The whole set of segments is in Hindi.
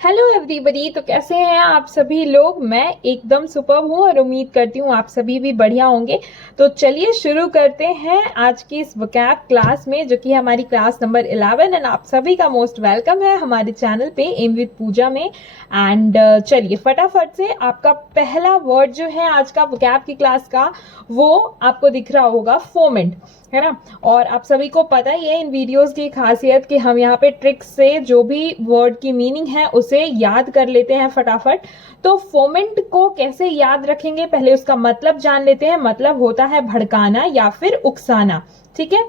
Hello everybody. तो कैसे हैं आप सभी लोग। मैं एकदम सुपर्ब हूँ और उम्मीद करती हूँ आप सभी भी बढ़िया होंगे। तो चलिए शुरू करते हैं आज की इस वोकैब क्लास में, जो कि हमारी क्लास नंबर 11 एंड आप सभी का मोस्ट वेलकम है हमारे चैनल पे एम विद पूजा में। एंड चलिए फटाफट से आपका पहला वर्ड जो है आज का वोकैब की क्लास का, वो आपको दिख रहा होगा फोमेंट, है ना। और आप सभी को पता ही है इन वीडियोस की खासियत कि हम यहाँ पे ट्रिक्स से जो भी वर्ड की मीनिंग है उसे याद कर लेते हैं फटाफट। तो फोमेंट को कैसे याद रखेंगे, पहले उसका मतलब जान लेते हैं। मतलब होता है भड़काना या फिर उकसाना, ठीक है।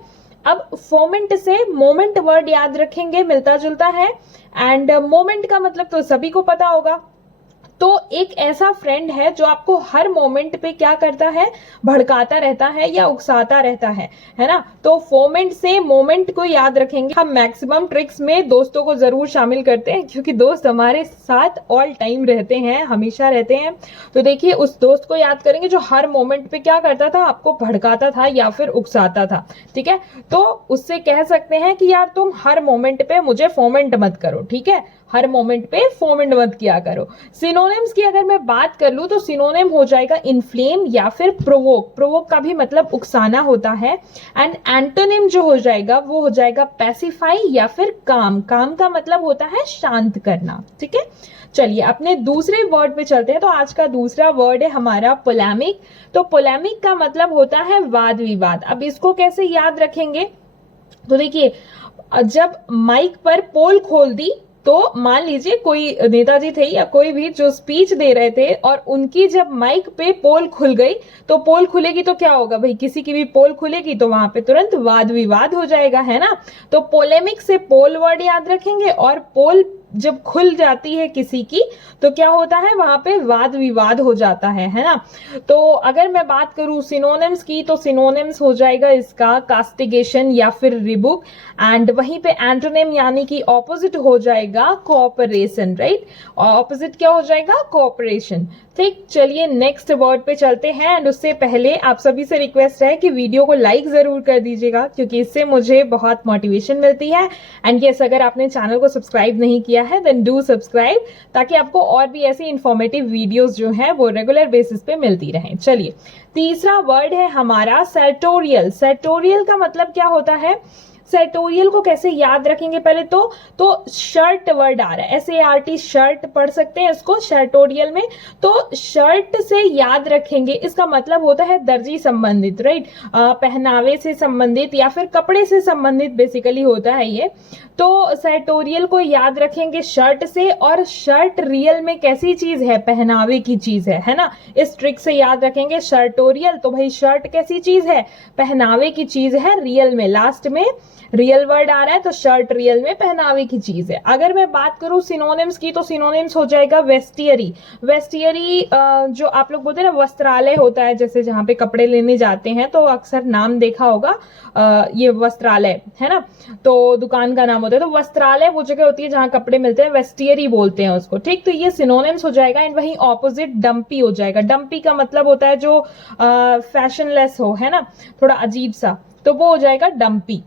अब फोमेंट से मोमेंट वर्ड याद रखेंगे, मिलता जुलता है। एंड मोमेंट का मतलब तो सभी को पता होगा। तो एक ऐसा फ्रेंड है जो आपको हर मोमेंट पे क्या करता है, भड़काता रहता है या उकसाता रहता है ना। तो फोमेंट से मोमेंट को याद रखेंगे। हम मैक्सिमम ट्रिक्स में दोस्तों को जरूर शामिल करते हैं, क्योंकि दोस्त हमारे साथ ऑल टाइम रहते हैं, हमेशा रहते हैं। तो देखिए उस दोस्त को याद करेंगे जो हर मोमेंट पे क्या करता था, आपको भड़काता था या फिर उकसाता था, ठीक है। तो उससे कह सकते हैं कि यार तुम हर मोमेंट पे मुझे फोमेंट मत करो, ठीक है। हर मोमेंट पे फोमेंट मत किया करो। सिनोनिम्स की अगर मैं बात कर लूं तो सिनोनिम हो जाएगा इन्फ्लेम या फिर प्रोवोक। प्रोवोक का भी मतलब उकसाना होता है। एंड एंटोनिम जो हो जाएगा वो हो जाएगा पैसिफाई या फिर काम। काम का मतलब होता है शांत करना, ठीक है। चलिए अपने दूसरे वर्ड पे चलते हैं। तो आज का दूसरा वर्ड है हमारा पोलेमिक। तो पोलेमिक का मतलब होता है वाद विवाद। अब इसको कैसे याद रखेंगे, तो देखिए जब माइक पर पोल खोल दी, तो मान लीजिए कोई नेताजी थे या कोई भी जो स्पीच दे रहे थे और उनकी जब माइक पे पोल खुल गई, तो पोल खुलेगी तो क्या होगा भाई, किसी की भी पोल खुलेगी तो वहां पे तुरंत वाद विवाद हो जाएगा, है ना। तो पोलेमिक से पोल वर्ड याद रखेंगे, और पोल जब खुल जाती है किसी की तो क्या होता है, वहां पे वाद विवाद हो जाता है ना। तो अगर मैं बात करूं सिनोनिम्स की, तो सिनोनिम्स हो जाएगा इसका कास्टिगेशन या फिर रिबुक। एंड वहीं पे एंटोनिम यानी कि ऑपोजिट हो जाएगा कोऑपरेशन, राइट। ऑपोजिट क्या हो जाएगा, कोऑपरेशन। ठीक, चलिए नेक्स्ट वर्ड पे चलते हैं। एंड उससे पहले आप सभी से रिक्वेस्ट है कि वीडियो को लाइक जरूर कर दीजिएगा, क्योंकि इससे मुझे बहुत मोटिवेशन मिलती है। एंड यस, अगर आपने चैनल को सब्सक्राइब नहीं किया है देन डू सब्सक्राइब, ताकि आपको और भी ऐसी इंफॉर्मेटिव वीडियोस जो है वो रेगुलर बेसिस पे मिलती रहें। चलिए तीसरा वर्ड है हमारा सर्टोरियल। सर्टोरियल का मतलब क्या होता है, सर्टोरियल को कैसे याद रखेंगे, पहले तो शर्ट वर्ड आ रहा है, SART शर्ट पढ़ सकते हैं इसको सर्टोरियल में। तो शर्ट से याद रखेंगे, इसका मतलब होता है दर्जी संबंधित, राइट। पहनावे से संबंधित या फिर कपड़े से संबंधित बेसिकली होता है ये। तो सर्टोरियल को याद रखेंगे शर्ट से। और शर्ट रियल में कैसी चीज है, पहनावे की चीज है ना। इस ट्रिक से याद रखेंगे सर्टोरियल। तो भाई शर्ट कैसी चीज है, पहनावे की चीज है रियल में। लास्ट में रियल वर्ड आ रहा है तो शर्ट रियल में पहनावे की चीज है। अगर मैं बात करूं सिनोनिम्स की, तो सिनोनिम्स हो जाएगा वेस्टियरी। वेस्टियरी जो आप लोग बोलते हैं ना, वस्त्रालय होता है, जैसे जहां पे कपड़े लेने जाते हैं तो अक्सर नाम देखा होगा, ये वस्त्रालय है ना, तो दुकान का नाम होता है। तो वस्त्रालय वो जगह होती है जहां कपड़े मिलते हैं, वेस्टियरी बोलते हैं उसको, ठीक। तो ये सिनोनिम्स हो जाएगा। एंड वहीं ऑपोजिट डंपी हो जाएगा। डंपी का मतलब होता है जो फैशनलेस हो, है ना, थोड़ा अजीब सा, तो वो हो जाएगा डंपी।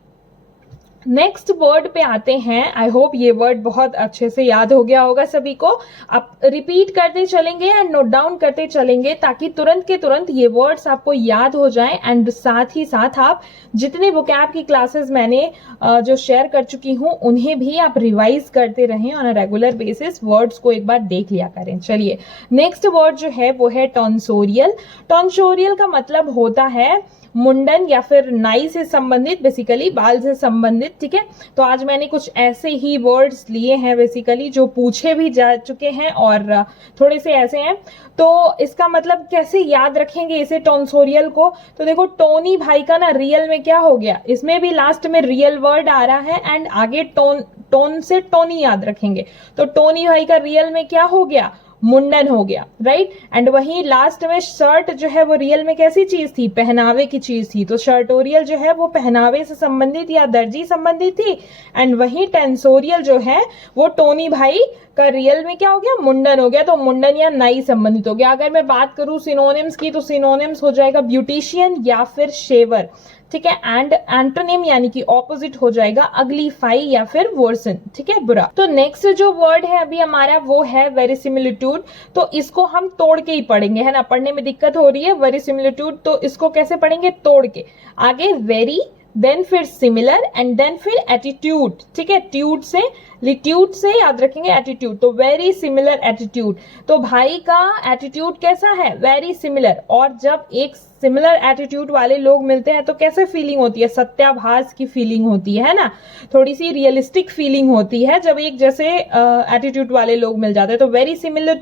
नेक्स्ट वर्ड पे आते हैं। आई होप ये वर्ड बहुत अच्छे से याद हो गया होगा सभी को। आप रिपीट करते चलेंगे एंड नोट डाउन करते चलेंगे, ताकि तुरंत के तुरंत ये वर्ड्स आपको याद हो जाएं। एंड साथ ही साथ आप जितने वोकैब की क्लासेस मैंने जो शेयर कर चुकी हूं उन्हें भी आप रिवाइज करते रहें on a regular basis. Words को एक बार देख लिया करें। चलिए नेक्स्ट वर्ड जो है वो है टॉन्सोरियल। टॉन्सोरियल का मतलब होता है मुंडन या फिर नाई से संबंधित, बेसिकली बाल से संबंधित, ठीक है। तो आज मैंने कुछ ऐसे ही वर्ड्स लिए हैं बेसिकली जो पूछे भी जा चुके हैं और थोड़े से ऐसे हैं। तो इसका मतलब कैसे याद रखेंगे इसे टॉन्सोरियल को, तो देखो टोनी भाई का ना रियल में क्या हो गया, इसमें भी लास्ट में रियल वर्ड आ रहा है एंड आगे टोन से टोनी याद रखेंगे। तो टोनी भाई का रियल में क्या हो गया, मुंडन हो गया, राइट। एंड वही लास्ट में शर्ट जो है वो रियल में कैसी चीज थी, पहनावे की चीज थी। तो शर्टोरियल जो है वो पहनावे से संबंधित या दर्जी संबंधित थी। एंड वही टेंसोरियल जो है वो टोनी भाई का रियल में क्या हो गया, मुंडन हो गया। तो मुंडन या नाई संबंधित हो गया। अगर मैं बात करूं सिनोनिम्स की, तो सिनोनिम्स हो जाएगा ब्यूटिशियन या फिर शेवर, ठीक है, एंड एंटोनिम यानी कि ऑपोजिट हो जाएगा अग्लीफाई या फिर वर्सन, ठीक है, बुरा। तो नेक्स्ट जो वर्ड है अभी हमारा वो है वेरिसिमिलिट्यूड। तो इसको हम तोड़ के ही पढ़ेंगे, है ना, पढ़ने में दिक्कत हो रही है वेरिसिमिलिट्यूड, तो इसको कैसे पढ़ेंगे, तोड़ के। आगे वेरी, देन फिर सिमिलर एंड देन फिर एटीट्यूड, ठीक है, ट्यूड से लिट्यूड से याद रखेंगे एटीट्यूड, तो वेरी सिमिलर एटीट्यूड। तो भाई का एटीट्यूड कैसा है, वेरी सिमिलर। और जब एक सिमिलर एटीट्यूड वाले लोग मिलते हैं तो कैसे फीलिंग होती है, सत्याभास की फीलिंग होती है ना, थोड़ी सी रियलिस्टिक फीलिंग होती है जब एक जैसे एटीट्यूड वाले लोग मिल जाते हैं। तो very similar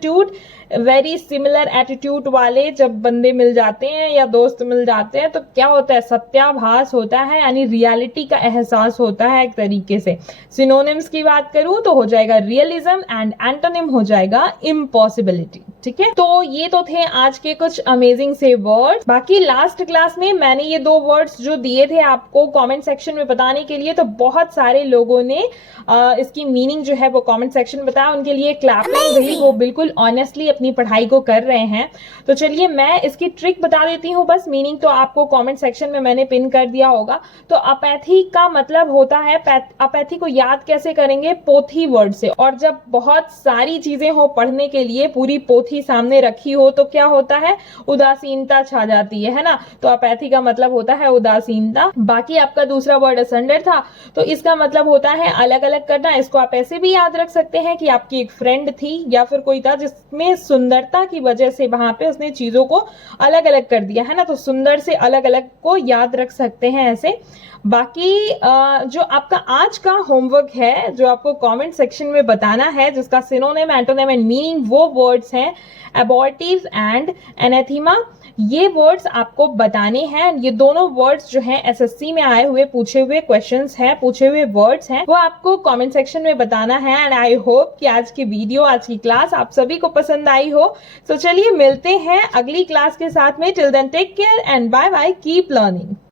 very similar attitude वाले जब बंदे मिल जाते हैं या दोस्त मिल जाते हैं तो क्या होता है, सत्याभास होता है, यानी रियलिटी का एहसास होता है एक तरीके से। सिनोनिम्स की बात करूं तो हो जाएगा रियलिज्म एंड एंटोनिम हो जाएगा इम्पॉसिबिलिटी, ठीक है। तो ये तो थे आज के कुछ अमेजिंग से वर्ड्स। बाकी लास्ट क्लास में मैंने ये 2 वर्ड्स जो दिए थे आपको कमेंट सेक्शन में बताने के लिए, तो बहुत सारे लोगों ने इसकी मीनिंग जो है वो कमेंट सेक्शन में बताया, उनके लिए क्लैपिंग रही, वो बिल्कुल ऑनेस्टली अपनी पढ़ाई को कर रहे हैं। तो चलिए मैं इसकी ट्रिक बता देती हूँ, बस मीनिंग तो आपको कमेंट सेक्शन में मैंने पिन कर दिया होगा। तो अपैथी का मतलब होता है, अपैथी को याद कैसे करेंगे, पोथी वर्ड से। और जब बहुत सारी चीजें हो पढ़ने के लिए, पूरी पोथी सामने रखी हो तो क्या होता है, उदासीनता छा जाती है ना। तो अपैथी का मतलब होता है उदासीनता। बाकी आपका दूसरा वर्ड असेंडर था, तो इसका मतलब होता है अलग अलग करना। इसको आप ऐसे भी याद रख सकते हैं कि आपकी एक फ्रेंड थी या फिर कोई था जिसमें सुंदरता की वजह से वहां पे उसने चीजों को अलग अलग कर दिया, है ना, तो सुंदर से अलग अलग को याद रख सकते हैं ऐसे। बाकी जो आपका आज का होमवर्क है, जो आपको कमेंट सेक्शन में बताना है, जिसका सिनोनिम, एंटोनिम एंड मीनिंग, वो वर्ड्स हैं एबॉर्टिव एंड एनाथीमा। ये वर्ड्स आपको बताने हैं। ये दोनों वर्ड्स जो हैं एसएससी में आए हुए पूछे हुए क्वेश्चंस हैं, पूछे हुए वर्ड्स हैं, वो आपको कमेंट सेक्शन में बताना है। एंड आई होप कि आज की वीडियो, आज की क्लास आप सभी को पसंद आई हो। तो चलिए मिलते हैं अगली क्लास के साथ में। Till then take care and bye bye, keep learning.